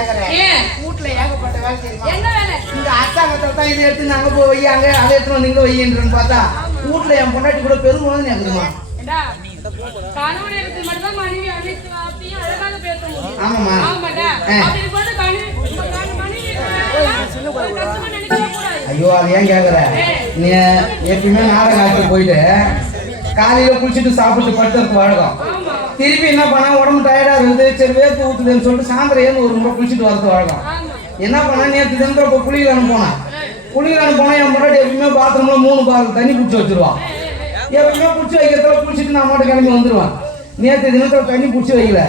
கேக்குறேன் ஏன்? வீட்டுல ஏகப்பட்ட வேலை தெரியுமா என்ன வேலை? இந்த அரசாங்கத்துல தான் இதை எடுத்து நாங்க போய் வையாங்க. அதை எடுத்து வந்து இங்க வையின்றன்னு பார்த்தா வீட்டுல என் பொண்டாட்டி கூட இருக்குமா கணவன் இடத்தில் மனைவி அனைத்து வார்த்தையும் அழகாக பேச முடியும். ஆமாடா. அப்படி நினைக்கவே கூடாது. ஐயோ அது ஏன் கேக்குற? நீ எப்பயுமே நாடகம் ஆட்சி போயிட்டு காலையில குளிச்சுட்டு சாப்பிட்டு படுத்துறது வழக்கம். திருப்பி என்ன பண்ணா உடம்பு டயர்டா இருந்து சரி வேர்த்து ஊத்துதுன்னு சொல்லிட்டு சாயந்தரம் ஏன் ஒரு முறை குளிச்சுட்டு வரது வழக்கம். என்ன பண்ணா நேற்று தினத்துல இப்போ குளிக்கலான்னு போனேன் குளிக்கலான்னு போனா என் முன்னாடி எப்பயுமே பாத்ரூம்ல மூணு பால் தண்ணி பிடிச்சி வச்சிருவான் எப்பயுமே பிடிச்சி வைக்கிறதுல குளிச்சுட்டு நான் மட்டும் கிளம்பி வந்துடுவேன் நேற்று தினத்துல தண்ணி பிடிச்சி வைக்கல.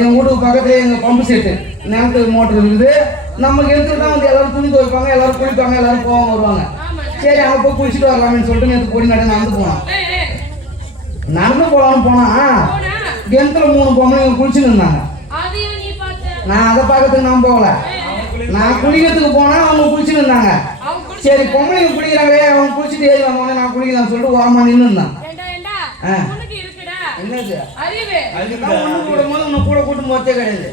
என் வீட்டுக்கு பக்கத்துல எங்க பம்பு செட்டு நிலத்துக்கு மோட்டர் இருக்குது. நமக்கு எடுத்துட்டு தான் வந்து எல்லாரும் துணி துவைப்பாங்க எல்லாரும் குளிப்பாங்க எல்லாரும் போவாங்க வருவாங்க. சரி அங்க போய் குளிச்சுட்டு வரலாம்னு சொல்லிட்டு நேற்று பொடி நடை நடந்து போனான். நடந்து போகலாம்னு போனா, கிணத்துல மூணு பொம்பளைங்க குளிச்சுட்டு இருந்தாங்க. அதையும் நீ பார்த்த. நான் அதை பார்க்கறதுக்கு நான் போகல. நான் குளிக்கிறதுக்கு போனா அவங்க குளிச்சுட்டு இருந்தாங்க. சரி பொம்பளைங்க குளிக்கிறாங்களே அவங்க குளிச்சுட்டு ஏறி வந்தோடனே நான் குளிக்கலாம்னு சொல்லிட்டு ஓரமா நின்று இருந்தான் என்னது? ஒண்ணு போடும்போது உன்னை கூட கூட்டும் போதே கிடையாது?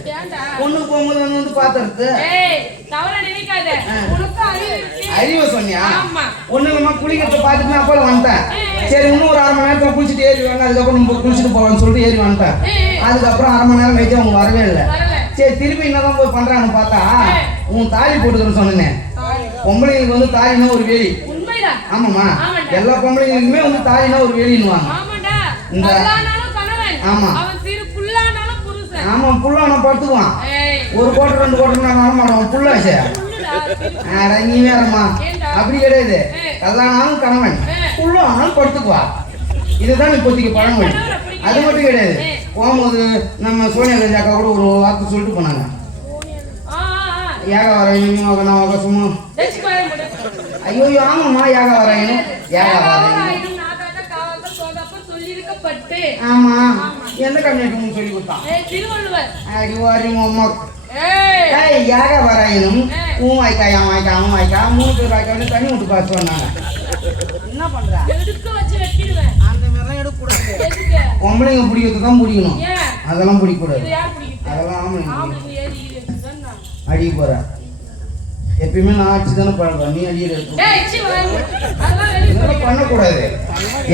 ஒண்ணு போகும்போது வந்து வந்து பாத்துறது. ஏய், தவறா நினைக்காத. உனக்கு அறிவு இருக்கு. அறிவை சொன்னியா. ஒண்ணு குளிக்கிறத பார்த்துட்டு நான் போல வந்துட்டேன் சரி இன்னும் ஒரு அரை மணி நேரத்துல குளிச்சுட்டு ஏறி வாங்க. அதுக்கப்புறம் நம்ம குளிச்சுட்டு போகலாம்னு சொல்லிட்டு ஏறி வந்துட்டேன். அதுக்கப்புறம் அரை மணி நேரம் கழிச்சு அவங்க வரவே இல்லை. சரி திருப்பி என்னதான் போய் பண்றான்னு பார்த்தா உன் தாலி போட்டுக்கிறேன்னு சொன்னேன். பொம்பளைங்களுக்கு வந்து தாலினா ஒரு வேலி. ஆமாம்மா. எல்லா பொம்பளைங்களுக்குமே வந்து தாலினா ஒரு வேலின்னுவாங்க. இந்த- கல்லானாலும் கணவன். ஆமா. நான் படுத்துக்குவான் ஒரு கோட்டை ரெண்டு கோட்டை நான் வர மாட்டோம் புள்ளாச்சே நீ வேறம்மா? அப்படி கிடையாது. கல்லானாலும் கணவன். ஆனாலும் படுத்துக்குவா இதுதான் இப்போதைக்கு பழமொழி. அது மட்டும் கிடையாது. போகும்போது நம்ம சோனியா காந்தி அக்கா கூட ஒரு வார்த்தை சொல்லிட்டு போனாங்க. ஏக வரையணும் நான் சும்மா. பாரு, முடி. ஐயோ ஆமாம்மா ஏக வரையணும் ஏக வரையணும் ஆமா. எந்த கம்யூனிட்டி சொல்லி கொடுத்தான்? அது வரையும் அம்மா யாக வரையணும் உன் வாய்க்கா என் வாய்க்கா அவன் வாய்க்கா. மூணு பேர் வாய்க்கா தண்ணி விட்டு பார்த்து சொன்னாங்க. என்ன பண்ற? எடுக்க வச்சு வெட்டிடுவேன். அந்த மாதிரிலாம் எடுக்கக்கூடாது. பொம்பளைங்க பிடிக்கிறது தான் பிடிக்கணும். அதெல்லாம் பிடிக்கக்கூடாது. இது யார் பிடிக்குது அதெல்லாம் ஆம்பளைங்க. அடிக்க போற. எப்பயுமே நான் அடிச்சு தானே பழக்கம் நீ அடிக்கிற இருக்கும் ஏய், சி, வாங்க. அதெல்லாம் வெளிய இதெல்லாம் போடு. பண்ணக்கூடாது.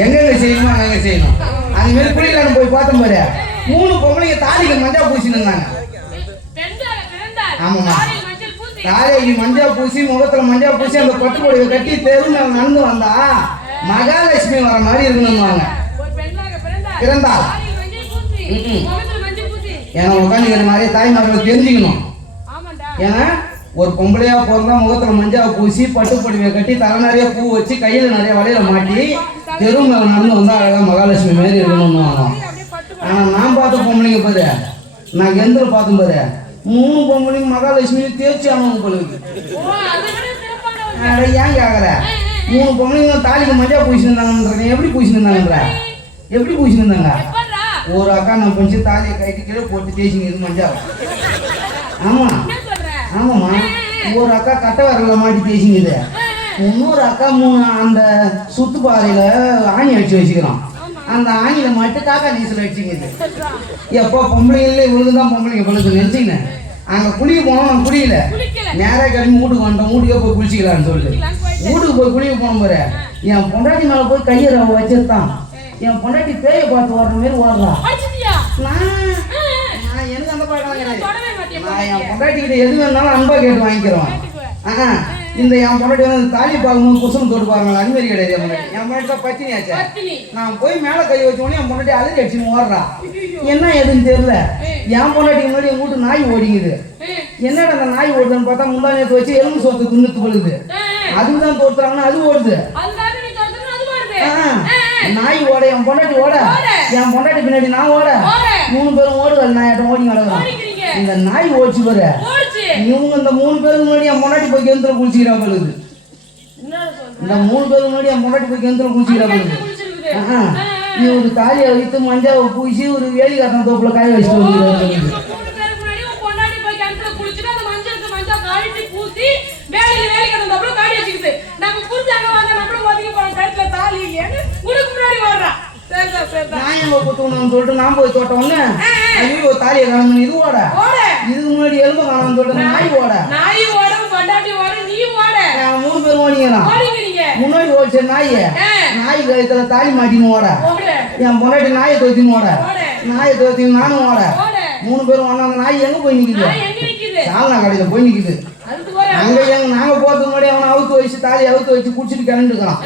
எங்கெங்க செய்யணுமோ அங்கங்க செய்யணும். அது மாதிரி குளிக்கலான்னு போய் பார்த்தோம் பாரு. மூணு பொம்பளைங்க தாலிக்கு மஞ்சா பூசின்னு இருந்தாங்க. ஆமாம்மா. காலில் மஞ்சள் பூசி. தாலிக்கு மஞ்சா பூசி முகத்துல மஞ்சா பூசி அந்த பட்டு புடவை கட்டி தெருவில் நடந்து வந்தா மகாலட்சுமி வர மாதிரி இருக்கணும்வாங்க மஞ்சள் மஞ்சள் பூசி. ஏன்னா உட்காந்துக்கிற மாதிரியே தாய்மார்கள் தெரிஞ்சுக்கணும். ஏன்னா ஒரு பொம்பளையா பிறந்தா முகத்துல மஞ்சா பூசி பட்டு புடவையை கட்டி தலை நிறைய பூ வச்சு கையில நிறைய வளையல மாட்டி தெரு மேல நடந்து வந்தா அழகா மகாலட்சுமி மாதிரி இருக்கணும்னு ஆனா நான் பார்த்த பொம்பளைங்க பாரு நான் எந்திர பார்த்தேன் பாரு மூணு பொங்கலையும் மகாலட்சுமி தேர்ச்சி ஆகணும் பொழுது அட, ஏன் கேட்கற மூணு பொங்கலையும் தாலிக்கு மஞ்சா பூசிருந்தாங்கன்ற எப்படி பூசிருந்தாங்கன்ற? எப்படி பூசிருந்தாங்க? ஒரு அக்கா நான் கொஞ்சம் தாலியை கைட்டு கீழே போட்டு தேய்ச்சிங்க இது மஞ்சா ஆமா. ஆமாம்மா. ஒரு அக்கா கட்டை வரல மாட்டி தேய்ச்சிங்குது இன்னொரு அக்கா மூணு அந்த சுத்து பாறையில ஆணி அடிச்சு வச்சுக்கிறோம் அந்த ஆணியில மட்டும் காக்கா நீச்சல் அடிச்சுங்குது எப்போ பொம்பளைங்களே இவளுக்கு தான் பொம்பளைங்க பொழுது நினைச்சிங்க அங்க குளிக்க போனோம் நான் குளிக்கல குளிக்கல. நேரா கிளம்பி வீட்டுக்கு வந்துட்டோம். வீட்டுக்கே போய் குளிச்சிக்கலாம்னு சொல்லி வீட்டுக்கு போய் குளிக்க போனோம் பாரு. என் பொண்டாட்டி மேல போய் கையை வச்சிருந்தான். என் பொண்டாட்டி பேயை பார்த்து ஓடுற மாதிரி ஓடுறா. அடிச்சிட்டியா? நான் ஆ, நான் எனக்கு அந்த நான் என்? பொண்டாட்டி கிட்ட எது வேணாலும் அன்பா கேட்டு வாங்கிக்கிறோம். ஆஹா, இந்த என் பொண்டாட்டி வந்து தாலி பார்க்கும்போது குசலம் தொட்டு பாருங்க அது மாதிரி கிடையாது என் பொண்டாட்டி. என் பொண்டாட்டி தான் பத்தினியாச்சே பத்தினி. நான் போய் மேல கை வச்ச உடனே என் பொண்டாட்டி அழுது அடிச்சுன்னு ஓடுறா. என்ன எதுன்னு தெரியல. என் பொண்டாட்டி முன்னாடி என் வீட்டு நாய் ஓடிங்குது என்னடா அந்த நாய் ஓடுதுன்னு பார்த்தா முந்தா நேத்து வச்சு எலும்பு சோத்து தின்னுத்து பொழுது அதுதான் தோத்துறாங்கன்னா அது ஓடுது. நாய் ஓட என் பொண்டாட்டி ஓட. என் பொண்டாட்டி பின்னாடி நான் ஓட. மூணு பேரும் ஓடுதல் நாயாட்டம் ஓடி ஓடிக்கிறீங்க. இந்த நாய் ஓடிச்சு பாரு. இவங்க இந்த மூணு பேருக்கு முன்னாடி என் பொண்டாட்டி போய் கிணத்துல குளிச்சிக்கிறா பொழுது? இந்த மூணு பேருக்கு முன்னாடி என் பொண்டாட்டி போய் கிணத்துல குளிச்சிக்கிறா பொழுது நீ ஒரு தாலியை வைத்து மஞ்சாவை பூசி ஒரு வேலி காட்டின தோப்புல காய வச்சுட்டு ஓ, வந்துருக்காரு இவங்க மூணு பேருக்கு முன்னாடி உன் பொண்டாட்டி போய் கிணத்துல குளிச்சுட்டு அந்த மஞ்சளுக்கு மஞ்சள் கழட்டி பூசி வேலையில வேலைக்கு அந்த அப்புறம் காடி வச்சுக்குது. நம்ம புரிஞ்சு அங்க வந்தா நம்மளும் ஒதுங்கி போறோம் கழுத்துல தாலி இல்லையான்னு உனக்கு முன்னாடி வர்றா சரிதான் எங்க குத்துக்கணும்னு சொல்லிட்டு நான் போய் தொட்ட உடனே ஐயோ தாலியை காணணும் இது ஓட. இதுக்கு முன்னாடி எலும்பு காணணும்னு சொல்லிட்டு நாய் ஓட. நாய் ஓட பொண்டாட்டி ஓட நீ ஓட. நான் மூணு பேர் ஓடிங்களாம் ஓடிங்க நீங்க. முன்னாடி ஓடிச்ச நாய் நாய் கழுத்துல தாலி மாட்டின்னு ஓட. என் பொண்டாட்டி நாயை தோத்தின்னு ஓட. நாயை தோத்தின்னு நானும் ஓட. மூணு பேரும் ஒண்ணா அந்த நாய் எங்க போய் நிக்குது? சால்னா கடையில போய் போற அங்க எங்க நாங்க போறதுக்கு முன்னாடி அவனை அவுத்து வச்சு தாலி அவுத்து வச்சு குடிச்சிட்டு கிளம்பிட்டுக்கிறான்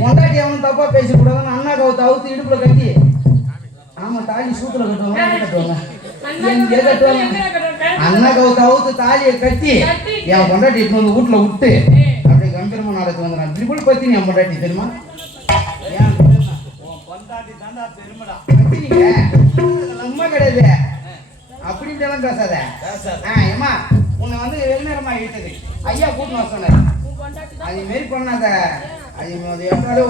பொண்டாட்டி அவனும் தப்பா பேசக்கூடாதுன்னு அண்ணா கவுத்து அவுத்து இடுப்புல கட்டி ஆமா தாலி சூத்துல கட்டுவாங்க கட்டுவாங்க. எங்க கட்டுவாங்க அண்ணா கவுத்து அவுத்து தாலியை கட்டி. என் பொண்டாட்டி இட்டு வந்து வீட்டுல விட்டு அப்படியே கம்பீரமா நாளைக்கு வந்துடுறான் ட்ரிபிள் பத்தி என் பொண்டாட்டி தெரியுமா? ஏன் பொண்டாட்டி தாண்டா பெருமைடா. பத்தினிங்க உண்மை கிடையாது. அப்படி இப்படியெல்லாம் பேசாத. பேசாத. ஆ ஏமா உன்னை வந்து வெகுநேரமா விட்டது ஐயா கூட்டு வர சொன்னார். அது மாரி பண்ணாத. அது அது எப்படாலே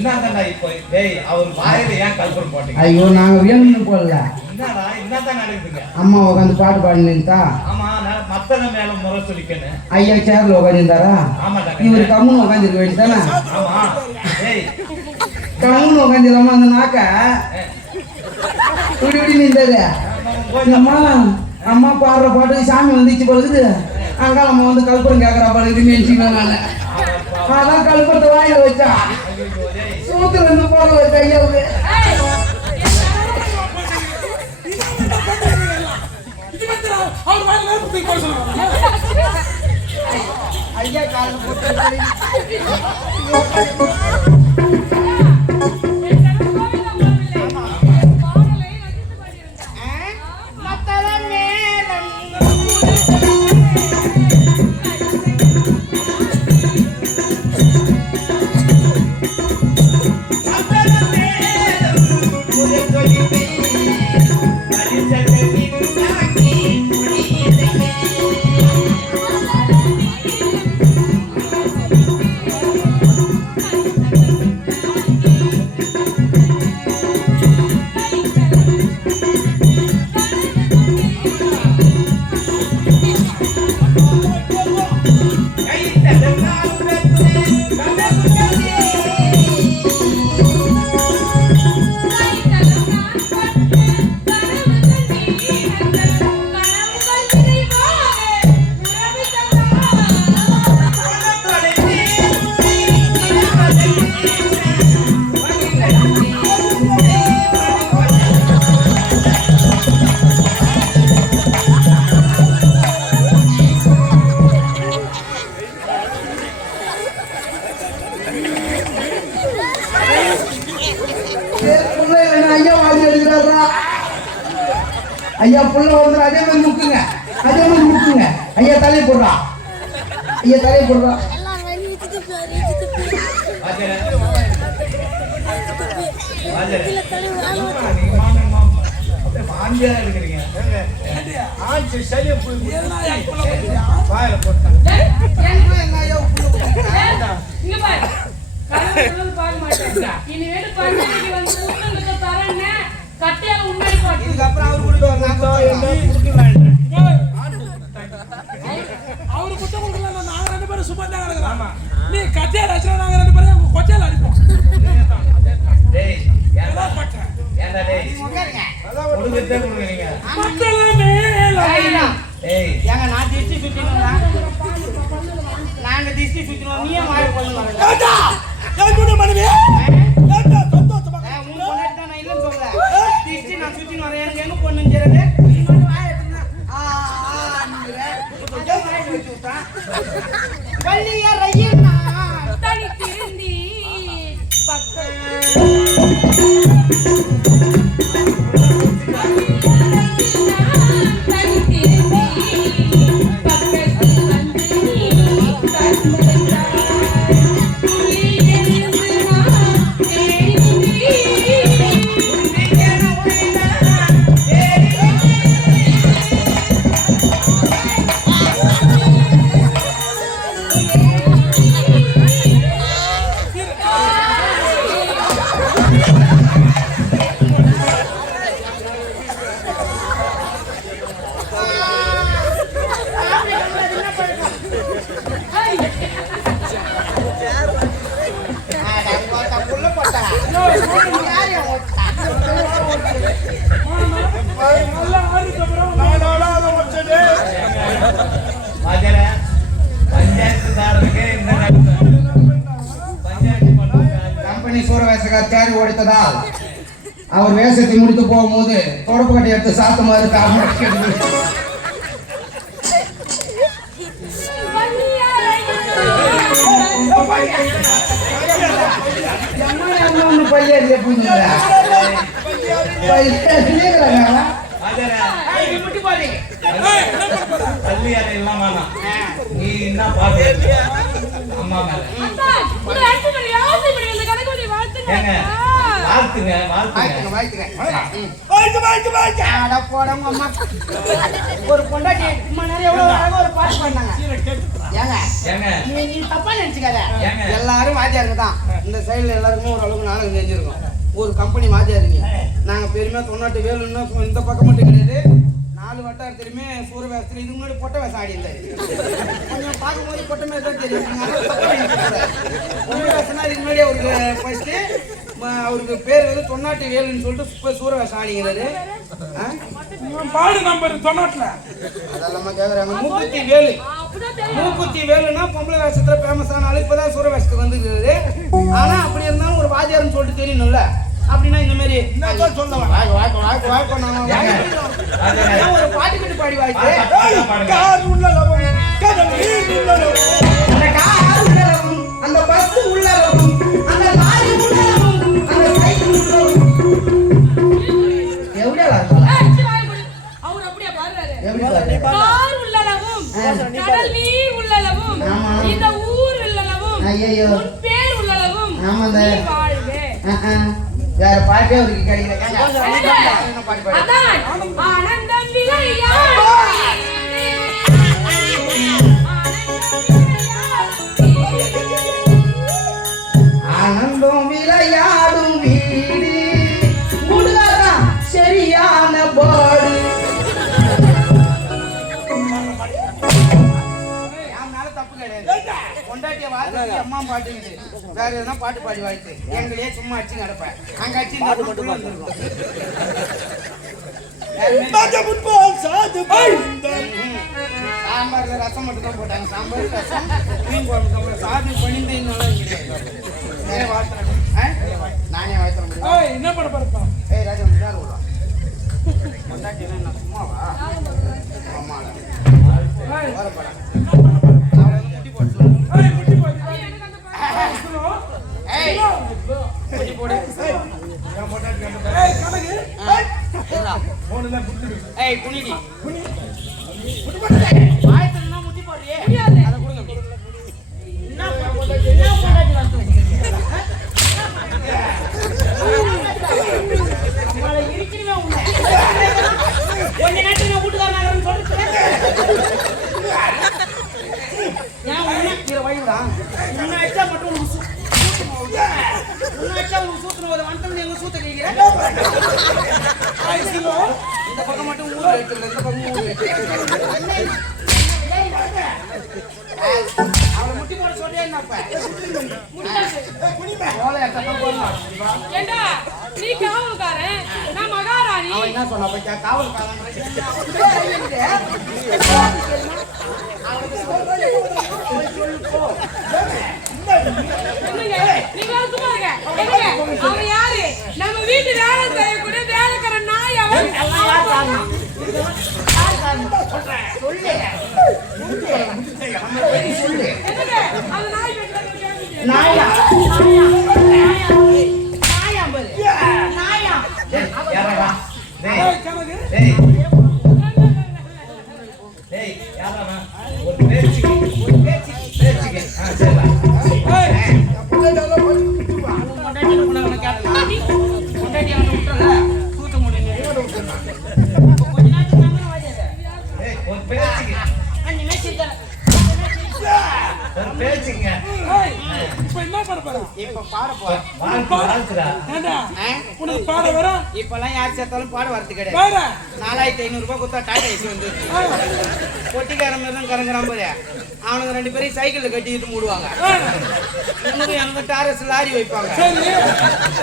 என்னதான்டா இப்போ? அவர் வாயில ஏன் கல்பூரம் ஐயோ நாங்க வேணும்னு என்னடா என்னதான் நடக்குதுங்க? அம்மா உட்காந்து பாட்டு பாடினீங்களா ஆமா நான் மத்தன மேல முறை ஐயா சேர்ல உட்காந்துருந்தாரா ஆமாடா இவர் கம்முன்னு உட்காந்துருக்க வேண்டியதானே ஆமா. டேய். கம்முன்னு உட்காந்துருமா அந்த நாக்க? இப்படி அம்மா அம்மா பாடுற பாட்டு சாமி வந்துச்சு பொழுது அங்காளம்மா வந்து கல்பூரம் கேட்குறா பாட்டு நினைச்சுக்கலாம் நான் அதான் கல்பூரத்தை வாயில் வச்சா. மூத்துல இருந்து போடுவ கையாவு ஐயா காலம் போட்டு ಕಲಿತೆ করবা முடிச்சு விட்டான் வள்ளியறையில் நான் பக்கம் காரணத்துக்காக தேடி ஓடித்ததால் அவர் வேஷத்தை முடித்து போகும்போது தொடப்பு கட்டை எடுத்து சாத்தமாறு காரணம் பையன் பையன் நீ என்ன பாத்து அம்மா மேல ஏங்க வாழ்த்துங்க ஒரு பொண்டாட்டி சும்மா நேரம் எவ்வளவு அழகா ஒரு பாட்டு பண்ணாங்க ஏங்க நீ நீ தப்பா எல்லாரும் வாத்தியாருங்க தான். இந்த சைடுல எல்லாருக்கும் ஒரு அளவுக்கு நாளுக்கு ஒரு கம்பெனி வாத்தியாருங்க. நாங்க பெருமையா தொண்ணூட்டு வேலுன்னு இந்த பக்கம் மட்டும் கிடையாது. நாலு வட்டாரத்திலுமே சூர வேஷத்துல இது முன்னாடி பொட்டை வேஷம் ஆடி இருந்தாரு. கொஞ்சம் பார்க்கும்போது பொட்டை மாதிரி தான் தெரியும் வேஷம்னா இதுக்கு முன்னாடி அவருக்கு ஃபர்ஸ்ட் அவருக்கு பேர் வந்து தொன்னாட்டு வேலுன்னு சொல்லிட்டு இப்ப சூர வேஷம் ஆடிங்கிறாரு பாடு நம்பர் தொண்ணூற்றுல அதெல்லாம் கேக்குறாங்க. மூக்குத்தி வேலு. மூக்குத்தி வேலுன்னா பொம்பளை வேஷத்துல ஃபேமஸான ஆளு இப்பதான் சூர வேஷத்துக்கு வந்துருக்குது ஆனா அப்படி இருந்தாலும் ஒரு வாத்தியார்னு சொல்லிட்டு தெரியணும்ல அப்படின்னா இந்த மாதிரி ஒரு பாட்டு கட்டு பாடி வாய்க்கு அந்த கார் உள்ளளவும், அந்த பஸ் உள்ளளவும், அந்த லாரி அந்த சைக்கிள் பாரு? கார் உள்ளளவும். இந்த ஊர் உள்ளளவும் ஐயையோ. உன் பேர் உள்ளளவும் ஆமாங்க. வேற பாட்டே அவருக்கு கிடைக்கல. அம்மா பாட்டுங்குது வேற எதுனா பாட்டு பாடி வாழ்த்து எங்களையே சும்மா அடிச்சு நடப்பேன். அங்க அடிச்சு இந்த பக்கம் புள்ள வந்துருக்கும். வேற மாதிரி ராஜ முன்பால் சாது பணிந்தன். ம். சாம்பார்ல ரசம் மட்டும் தான் போட்டாங்க. சாம்பார் ரசம் மீன் குழம்பு இன்னும் வாழ்த்துறேன் ஆ? நானே வாழ்த்துற முடியும் ஏய், என்ன பண்ண போறப்பா ஏய் ராஜா என்ன சும்மாவா? ஏய், வரப்படா ஏய் குனிடி. குனி. வாயத்துலனா முட்டி போடுறியே முடியாது. அதை கொடுங்க அப்படி. என்ன பொண்டாட்டி என்ன பொண்டாட்டி வந்து வச்சிருக்கீங்க? நம்மளை இருக்கணுமே உன்னை. கொஞ்ச நேரத்துக்கு நான் வீட்டுக்காரன் ஆகிறேன்னு சொல்லிட்டு. ஏன் உன்னை கீழே வைடா. உன்னை அடிச்சா மட்டும் உனக்கு சூ- சூத்துமா உன்னை? உன்னை அடிச்சா உனக்கு சூத்துன போது வந்துட்டு எங்க சூத்த கேட்கிற? ஏய், சுலோ. இந்த பக்கம் மட்டும் ஊர் எடுத்துக்கல இந்த பக்கம் ஊர் எடுத்துக்கல அவளை முட்டி போட ஏண்டா நீ காவல்காரன் நான் மகாராணி அவன் என்ன சொன்னா என்னங்க? நீங்க சும்மா இருங்க. என்னங்க? அவன் யாரு? நம்ம வீட்டு வேலை செய்யக்கூடிய வேலைக்காரன் நாய் அவன் நாயா இப்ப பாட பாட வரும்? இப்பெல்லாம் யார் சேர்த்தாலும் பாட வரது கிடையாது? நாலாயிரத்தி ஐநூறு ரூபாய் கொடுத்தா டாடா ஏசி வந்து பொட்டிக்காரன் தான் கறங்குறான் பாரு. அவனுக்கு ரெண்டு பேரையும் சைக்கிள்ல கட்டிக்கிட்டு மூடுவாங்க. ஆ, இவனுக்கு எனக்கு டாரஸ் லாரி வைப்பாங்க.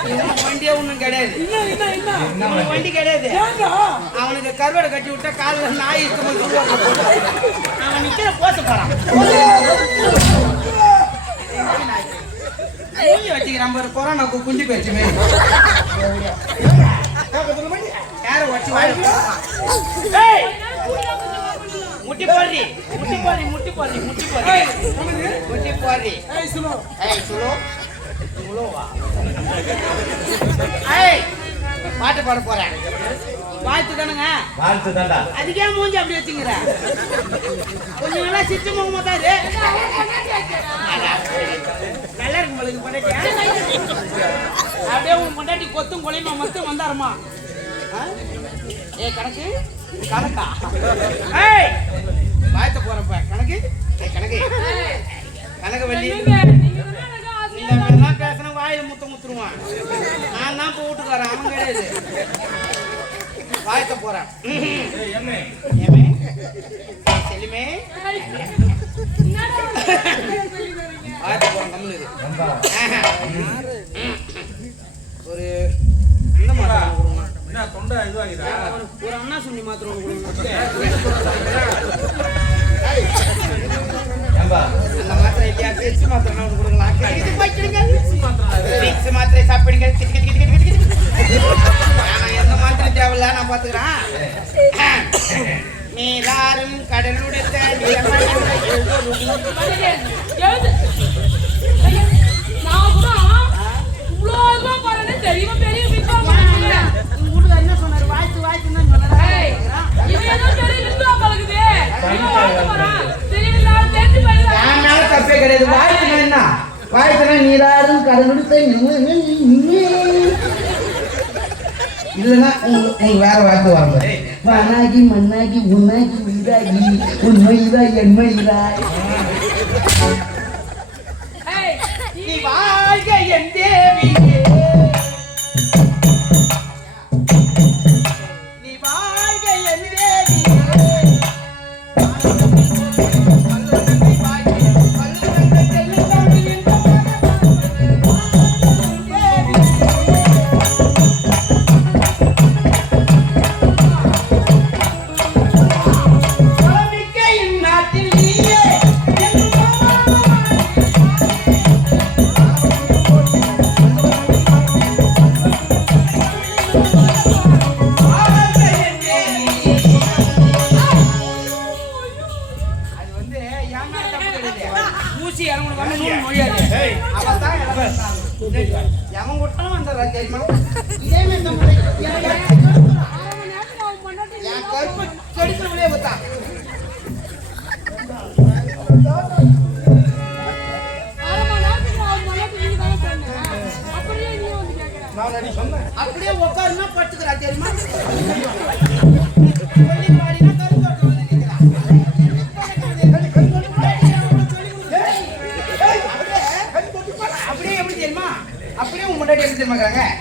இவனுக்கு வண்டியே ஒண்ணும் கிடையாது? இவனுக்கு வண்டி கிடையாது? அவனுக்கு கருவாடை கட்டி விட்டா காலில் நாய் சொல்லுவாங்க அவன் நிக்கிற போச போறான். மூஞ்சி வச்சுக்கிறான் பாரு கொரோனாக்கு குஞ்சு போயிடுச்சுமே. யார வச்சு முட்டி போடுறி முட்டி போடுறி முட்டி போடுறி முட்டி போடுறி. முட்டி போடுறி. ஏய், சுலோ. ஏய் சுலோ. சுலோவா? ஏய் பாட்டு பாட போறேன். வாழ்த்து தானுங்க வாழ்த்து தான்டா. அதுக்கே மூஞ்சி அப்படி வச்சுங்கிற கொஞ்சம் நல்லா சிட்டு முகமா தான். நல்லா இருக்கு உங்களுக்கு பொண்டாட்டி அப்படியே உன் பொண்டாட்டி கொத்தும் கொலையுமா மட்டும் வந்தாருமா? ஏய் கணக்கு? கணக்கா? ஏய்! வாழ்த்த போறப்ப கணக்கு? கணக்கு. கணக்கு வள்ளி. இந்த மாதிரிலாம் பேசினா வாயில முத்த முத்துருவான் நான் தான் இப்போ வீட்டுக்காரன் அவன் கிடையாது. வாயத்த போறான். செல்லுமே. வாயத்த போறான் கம்முனு ஒரு இந்த மாத்திரம் கொடுங்க என்ன தொண்டை இதுவாகிறா ஒரு அண்ணா சுண்ணி மாத்திரம் கொடுங்க மாத்திரை சாப்பிடுங்க தேவையில்ல நான் பாத்துக்கிறேன் நீராறும் கடலுடுத்த தெரியுமா பெரிய என்ன சொன்னாரு வாய்த்து வாய்த்துன்னு கிடையாது. வாய்த்துனா என்ன? வாய்த்துனா நீராறும் கடலுடுத்த இல்லைன்னா உங்களுக்கு வேற வார்த்தை வரல வனாகி மண்ணாகி உன்னாகி உண்டாகி உண்மைதா என்மைதா நீ வாழ்க என் தேவியே.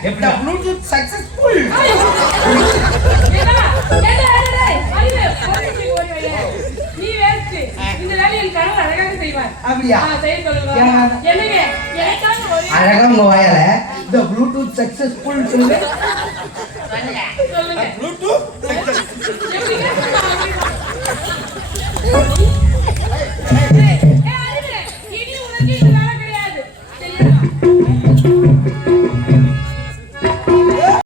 எப்படா ப்ளூடூத் சக்சஸ்ஃபுல் அழகா உங்க வாயால இந்த ப்ளூடூத் சக்சஸ்ஃபுல் சொல்லுங்க. ப்ளூடூத்